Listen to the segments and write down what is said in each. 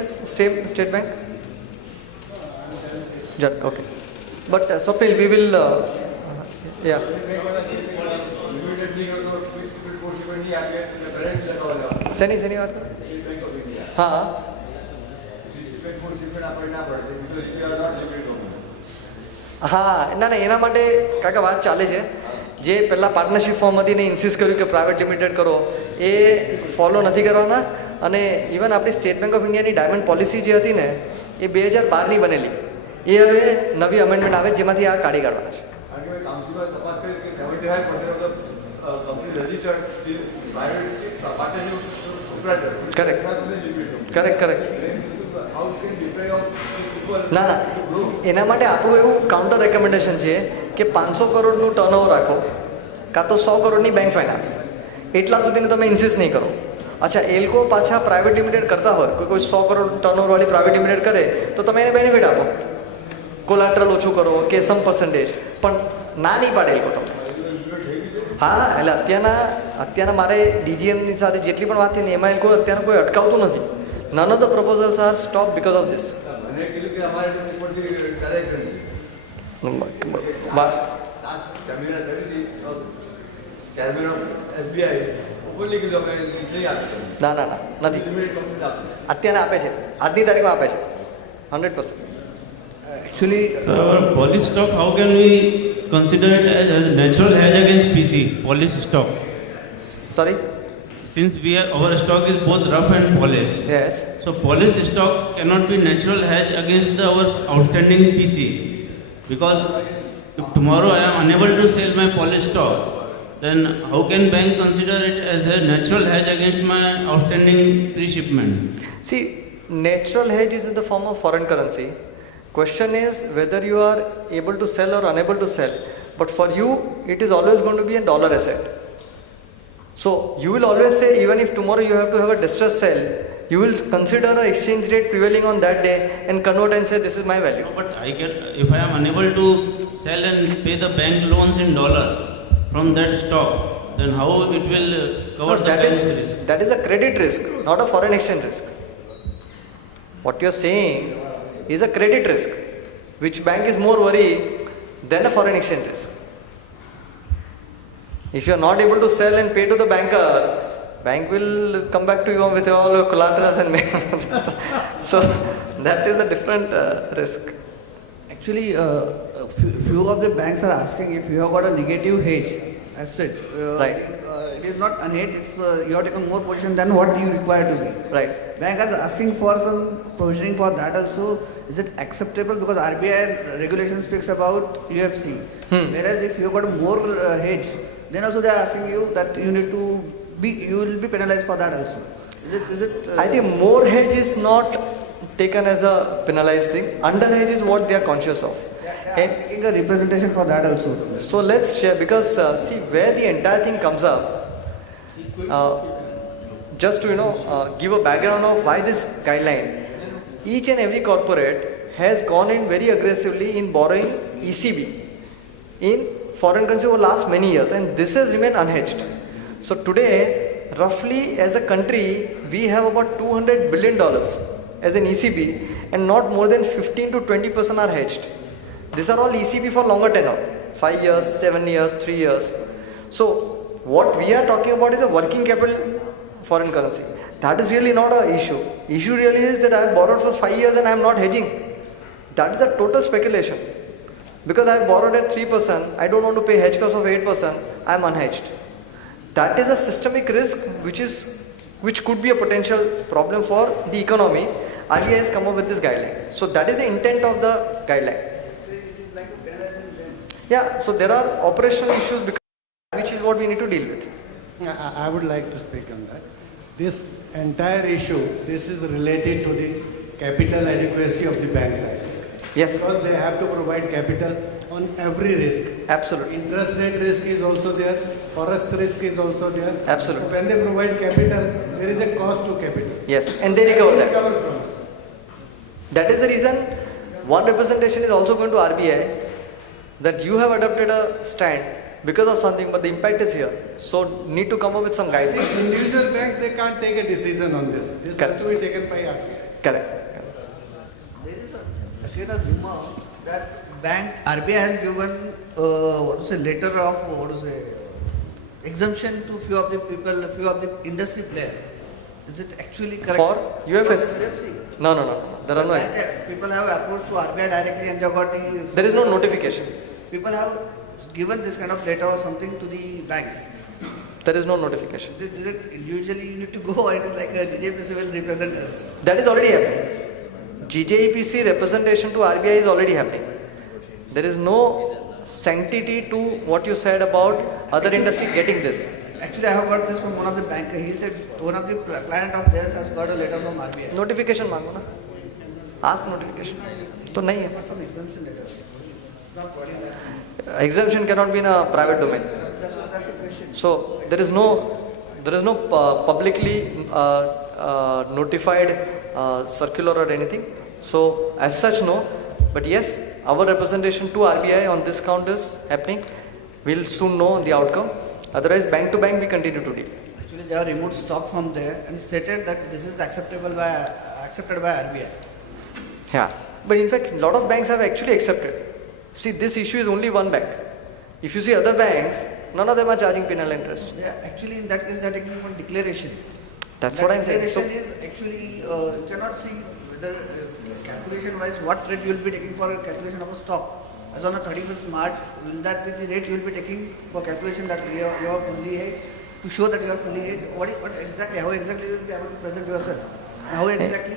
State Bank? Okay. But Swapnil, we will, yeah. શેની વાત કરો? હા હા ના એના માટે કાકા વાત ચાલે છે. જે પહેલાં પાર્ટનરશિપ ફોર્મ હતી ને ઇન્સિસ્ટ કર્યું કે પ્રાઇવેટ લિમિટેડ કરો, એ ફોલો નથી કરવાના. અને ઇવન આપણી સ્ટેટ બેંક ઓફ ઇન્ડિયાની ડાયમંડ પોલિસી જે હતી ને એ 2012ની બનેલી, એ હવે નવી અમેન્ડમેન્ટ આવે જેમાંથી આ કાઢી કાઢવાના છે. કરેક્ટ. ના એના માટે આપણું એવું કાઉન્ટર રેકમેન્ડેશન છે કે 500 કરોડનું ટર્નઓવર રાખો, કાં તો 100 કરોડની બેંક ફાઇનાન્સ, એટલા સુધીને તમે ઇન્સિસ્ટ નહીં કરો. અચ્છા એ લોકો પાછા પ્રાઇવેટ લિમિટેડ કરતા હોય, કોઈ 100 કરોડ ટર્નઓવરવાળી પ્રાઇવેટ લિમિટેડ કરે તો તમે એને બેનિફિટ આપો, કોલાટ્રલ ઓછું કરો કે સમ પર્સન્ટેજ, પણ ના નહીં પાડે એ લોકો તમને. હા એટલે અત્યારના મારે ડીજીએમની સાથે જેટલી પણ વાત થઈ ને એમાં એ લોકો અત્યારે કોઈ અટકાવતું નથી. None of the proposals are stop because of this. ના નથી, અત્યારે આપે છે, આજની તારીખમાં આપે છે 100%. Actually, policy stock, how can we consider it as natural hedge against PC, policy stock? Sorry? Since our stock is both rough and polished. Yes. So policy stock cannot be natural hedge against our outstanding PC. Because if tomorrow I am unable to sell my polished stock, then how can bank consider it as a natural hedge against my outstanding pre-shipment? See, natural hedge is in the form of foreign currency. Question is whether you are able to sell or unable to sell. But for you, it is always going to be a dollar asset. So you will always say, even if tomorrow you have to have a distress sale, you will consider an exchange rate prevailing on that day and convert and say this is my value. No, but if I am unable to sell and pay the bank loans in dollar from that stock, then how it will cover the bank's risk? That is a credit risk, not a foreign exchange risk. What you are saying is a credit risk, which bank is more worried than a foreign exchange risk. If you are not able to sell and pay to the banker, bank will come back to you with all your collaterals and make so that is a different risk. Actually, few of the banks are asking if you have got a negative hedge as such. Right. It is not unhedged, it's you have taken more position than what you require to be. Right. Bank is asking for some provisioning for that also. Is it acceptable? Because RBI regulation speaks about UFC. Whereas if you have got more hedge, then also they are asking you that you need to be, you will be penalized for that also. Is it? I think more hedge is not taken as a penalized thing. Under hedge is what they are conscious of. And taking a representation for that also. So let's share, because see where the entire thing comes up. Just to give a background of why this guideline. Each and every corporate has gone in very aggressively in borrowing ECB in foreign currency over last many years, and this has remained unhedged. So today, roughly as a country, we have about $200 billion as an ECB, and not more than 15 to 20% are hedged. These are all ECB for longer tenure, 5 years, 7 years, 3 years. So what we are talking about is a working capital foreign currency. That is really not an issue. Issue really is that I have borrowed for 5 years and I am not hedging. That is a total speculation. Because I have borrowed at 3%, I don't want to pay hedge cost of 8%, I am unhedged. That is a systemic risk which could be a potential problem for the economy. RBI has come up with this guideline. So that is the intent of the guideline. Yeah, so there are operational issues which is what we need to deal with. I would like to speak on that. This entire issue, this is related to the capital adequacy of the banks, I think. Yes. Because they have to provide capital on every risk. Absolutely. Interest rate risk is also there, forex risk is also there. Absolutely. So when they provide capital, there is a cost to capital. Yes, and they recover that. Recover from us. That is the reason one representation is also going to RBI that you have adopted a stand because of something, but the impact is here. So need to come up with some guidelines. Individual banks, they can't take a decision on this. This Correct. has to be taken by RBI. Correct. There is a kind of rumor that bank RBI has given letter of exemption to few of the people, few of the industry players. Is it actually correct? For UFS? For UFC. No. There are no. People have approached to RBI directly and they got the. There is no notification. People have given this kind of letter or something to the banks. There is no notification. Is it usually you need to go or it is like a DJPC will represent us? That is already happening. GJEPC representation to RBI is already happening. There is no sanctity to what you said about other industry getting this. Actually, I have got this from one of the bankers. He said one of the client of theirs has got a letter from RBI. Notification मांगो ना. Ask notification. तो नहीं है. Got some exemption letter. Not body that. Exemption cannot be in a private domain. That's the question. So there is no publicly notified circular or anything. So as such no, but yes, our representation to RBI on this count is happening. We'll soon know the outcome. Otherwise, bank to bank we continue to deal. Actually, they have removed stock from there and stated that this is accepted by RBI. Yeah, but in fact, a lot of banks have actually accepted. See, this issue is only one bank. If you see other banks, none of them are charging penal interest. They are actually in that case they are taking one declaration. That's That what I'm saying. So, declaration is actually you cannot see whether calculation wise what rate you will be taking for a calculation of a stock. As on the 31st March, will that be the rate you will be taking for calculation that you are fully hedged, to show that you are fully hedged? How exactly you will be able to present yourself? And how exactly,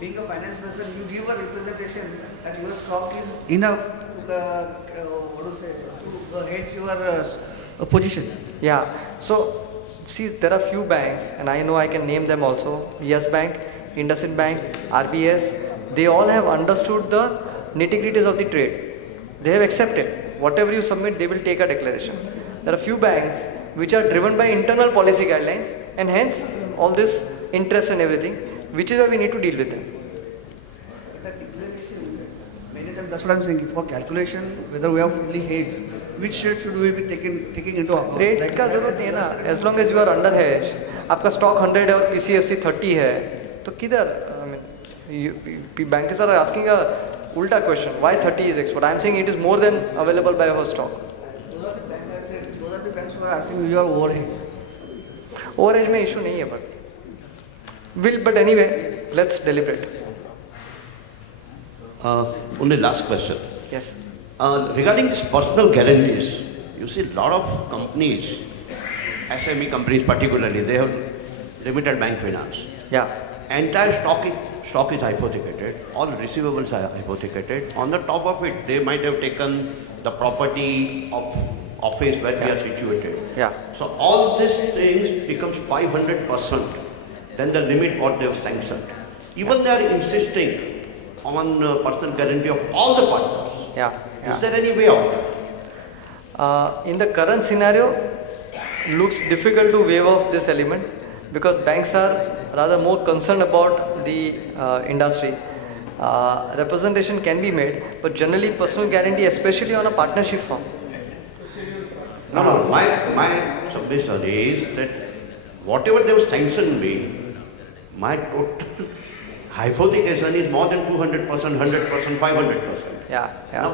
being a finance person, you give a representation that your stock is enough to hedge your position? yeah. So, see, there are few banks, and I know I can name them also. Yes Bank, IndusInd Bank, RBS. They all have understood the nitty-gritties of the trade. They have accepted. Whatever you submit, they will take a declaration. There are few banks which are driven by internal policy guidelines, and hence all this interest and everything, which is why we need to deal with them. That declaration, many times that's what I'm saying. For calculation, whether we are fully hedged, which rate should we be taking into account? Rate का जरूरत नहीं है ना. As long as you are under hedge, आपका stock 100 है और PCFC 30 है, तो किधर? I mean, bankers are asking a ulta question. Why 30 is export? I am saying it is more than available by our stock. Those are the banks who are asking you your overhead. Overage में issue नहीं है, but anyway, let's deliberate. Only last question. Yes. Regarding this personal guarantees, you see a lot of companies, SME companies particularly, they have limited bank finance. Yeah. Entire stock is hypothecated, all receivables are hypothecated. On the top of it, they might have taken the property of office where they are situated. Yeah. So all these things becomes 500% than the limit what they have sanctioned. Even they are insisting on personal guarantee of all the partners. Yeah. Is there any way out? In the current scenario, looks difficult to waive off this element because banks are rather more concerned about the industry. Representation can be made, but generally personal guarantee, especially on a partnership firm. No. My submission is that whatever they have sanctioned me, my total hypothecation is more than 200%, 100%, 500%. Yeah. Now,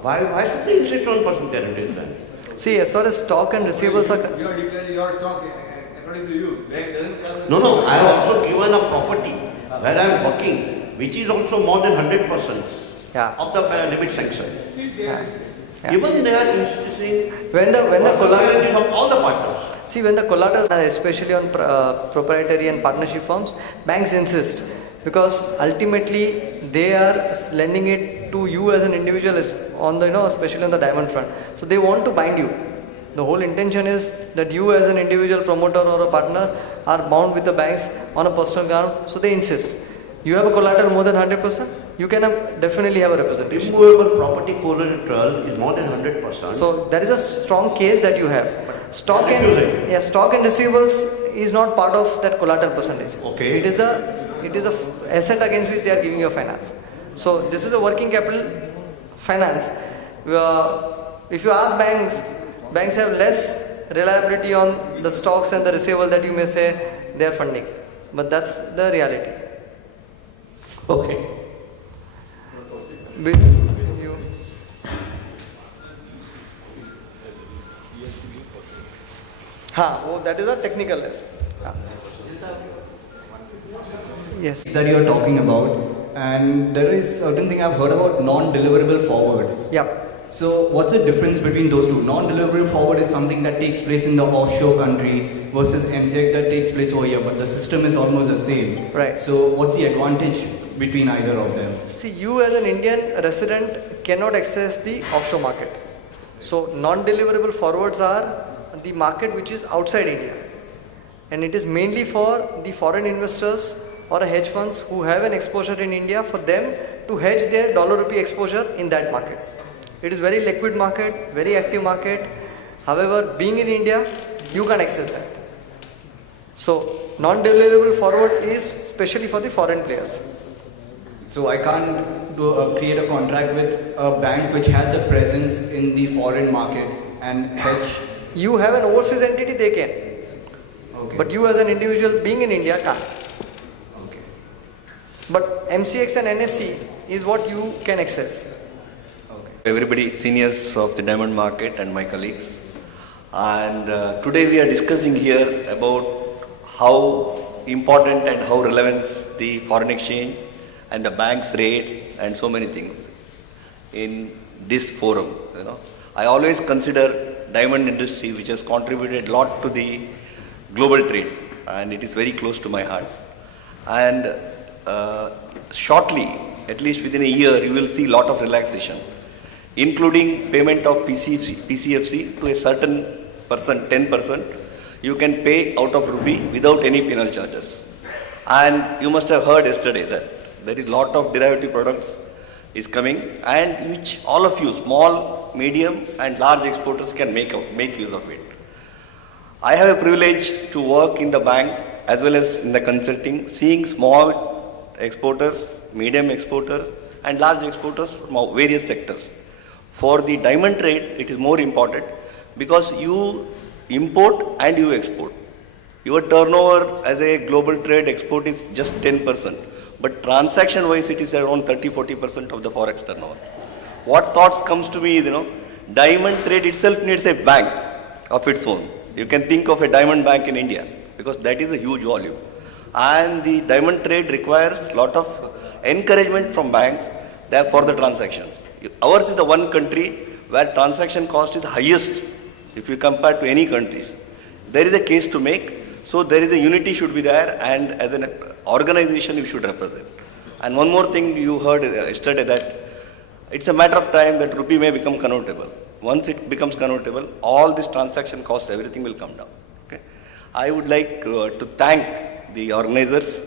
why should they insist on personal guarantees then? See, as far as stock and receivables are You are declaring your stock according to you. Bank doesn't come. No, I have also given a property where I am working, which is also more than 100% Yeah. of the limit sanction. Yeah. Even they are insisting When the personal collateral, guarantees of all the partners. see, when the collaterals are especially on proprietary and partnership firms, banks insist because ultimately they are lending it to you as an individual on the, especially on the diamond front. So they want to bind you. The whole intention is that you as an individual promoter or a partner are bound with the banks on a personal ground. So they insist. You have a collateral more than 100%, you can definitely have a representation. Removable property collateral is more than 100%. So there is a strong case that you have. Stock and Accusing. stock and receivables is not part of that collateral percentage. Okay. It is a asset against which they are giving you finance. So this is a working capital finance. If you ask banks have less reliability on the stocks and the receivable that you may say they are funding. But that's the reality. Okay. You. That is a technical lesson. Yes. That you are talking about, and there is certain thing I've heard about non-deliverable forward. Yeah. So what's the difference between those two? Non-deliverable forward is something that takes place in the offshore country versus MCX that takes place over here, but the system is almost the same. Right. So what's the advantage between either of them? See, you as an Indian resident cannot access the offshore market. So non-deliverable forwards are the market which is outside India. And it is mainly for the foreign investors or hedge funds who have an exposure in India, for them to hedge their dollar rupee exposure in that market. It is very liquid market, very active market. However, being in India, you can access that. So non-deliverable forward is specially for the foreign players. So I can't create a contract with a bank which has a presence in the foreign market and hedge. You have an overseas entity, they can. Okay. But you as an individual being in India can't. Okay. But MCX and NSE is what you can access. Okay. Everybody, seniors of the diamond market and my colleagues. And today we are discussing here about how important and how relevant the foreign exchange and the bank's rates and so many things in this forum. I always consider diamond industry, which has contributed a lot to the global trade, and it is very close to my heart. And shortly, at least within a year, you will see a lot of relaxation, including payment of PCFC to a certain person, 10%. You can pay out of rupee without any penal charges. And you must have heard yesterday that there is a lot of derivative products is coming, and which all of you, small, medium and large exporters, can make use of it. I have a privilege to work in the bank as well as in the consulting, seeing small exporters, medium exporters and large exporters from various sectors. For the diamond trade, it is more important because you import and you export. Your turnover as a global trade export is just 10%, but transaction wise it is around 30-40% of the forex turnover. What thoughts comes to me is, diamond trade itself needs a bank of its own. You can think of a diamond bank in India because that is a huge volume. And the diamond trade requires a lot of encouragement from banks for the transactions. Ours is the one country where transaction cost is highest if you compare to any countries. There is a case to make, so there is a unity should be there, and as an organization you should represent. And one more thing you heard yesterday, that it's a matter of time that rupee may become convertible. Once it becomes convertible, all this transaction costs, everything will come down. Okay? I would like to thank the organizers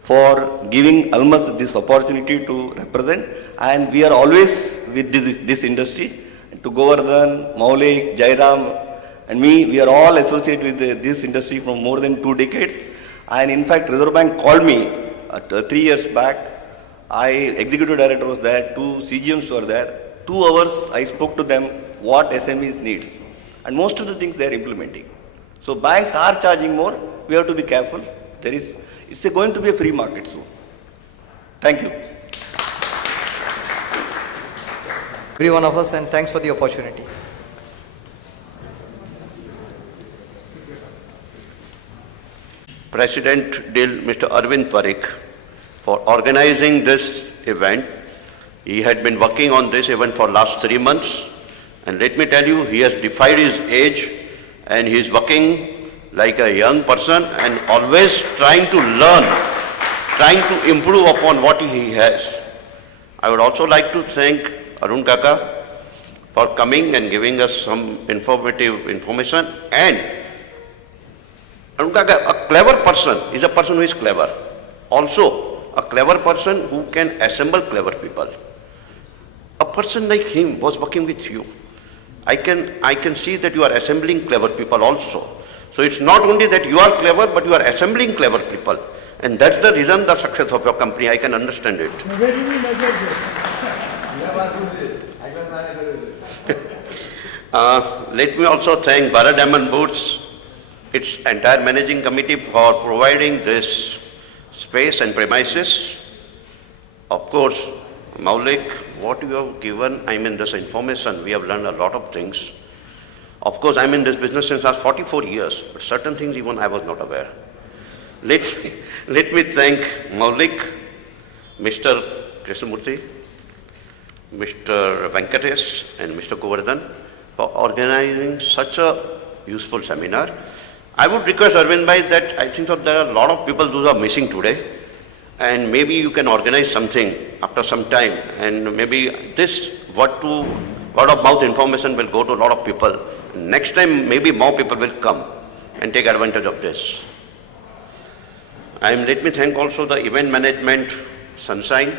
for giving Almas this opportunity to represent, and we are always with this industry. To Govardhan, Maulik, Jairam and me, we are all associated with this industry from more than 2 decades. And in fact, Reserve Bank called me 3 years back. Executive director was there, 2 CGMs were there. 2 hours I spoke to them what SMEs needs. And most of the things they are implementing. So banks are charging more. We have to be careful. It's going to be a free market soon. Thank you. Every one of us, and thanks for the opportunity. President DIL, Mr. Arvind Parikh, for organizing this event. He had been working on this event for last 3 months, and let me tell you, he has defied his age, and he is working like a young person and always trying to learn, trying to improve upon what he has. I would also like to thank Arun Kaka for coming and giving us some informative information. And Arun Kaka, a clever person is a person who is clever. Also, a clever person who can assemble clever people. A person like him was working with you. I can see that you are assembling clever people also. So it's not only that you are clever, but you are assembling clever people. And that's the reason the success of your company. I can understand it. Let me also thank Bharat Diamond Bourse, its entire managing committee for providing this space and premises. Of course, Maulik, what you have given, I mean, this information, we have learned a lot of things. Of course, I'm in this business since last 44 years, but certain things even I was not aware. Let me thank Maulik, Mr. Krishnamurthy, Mr. Venkatesh, and Mr. Govardhan for organizing such a useful seminar. I would request Arvind Bhai that I think that there are a lot of people who are missing today, and maybe you can organize something after some time, and maybe this word of mouth information will go to a lot of people. Next time, maybe more people will come and take advantage of this. Let me thank also the event management, Sunshine,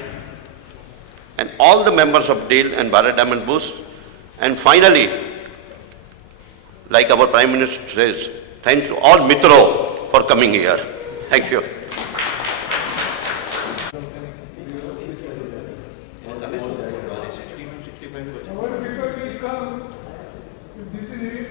and all the members of DEAL and Bharat Diamond Boost. And finally, like our Prime Minister says, thanks to all Mitro for coming here. Thank you. Before we come, if this is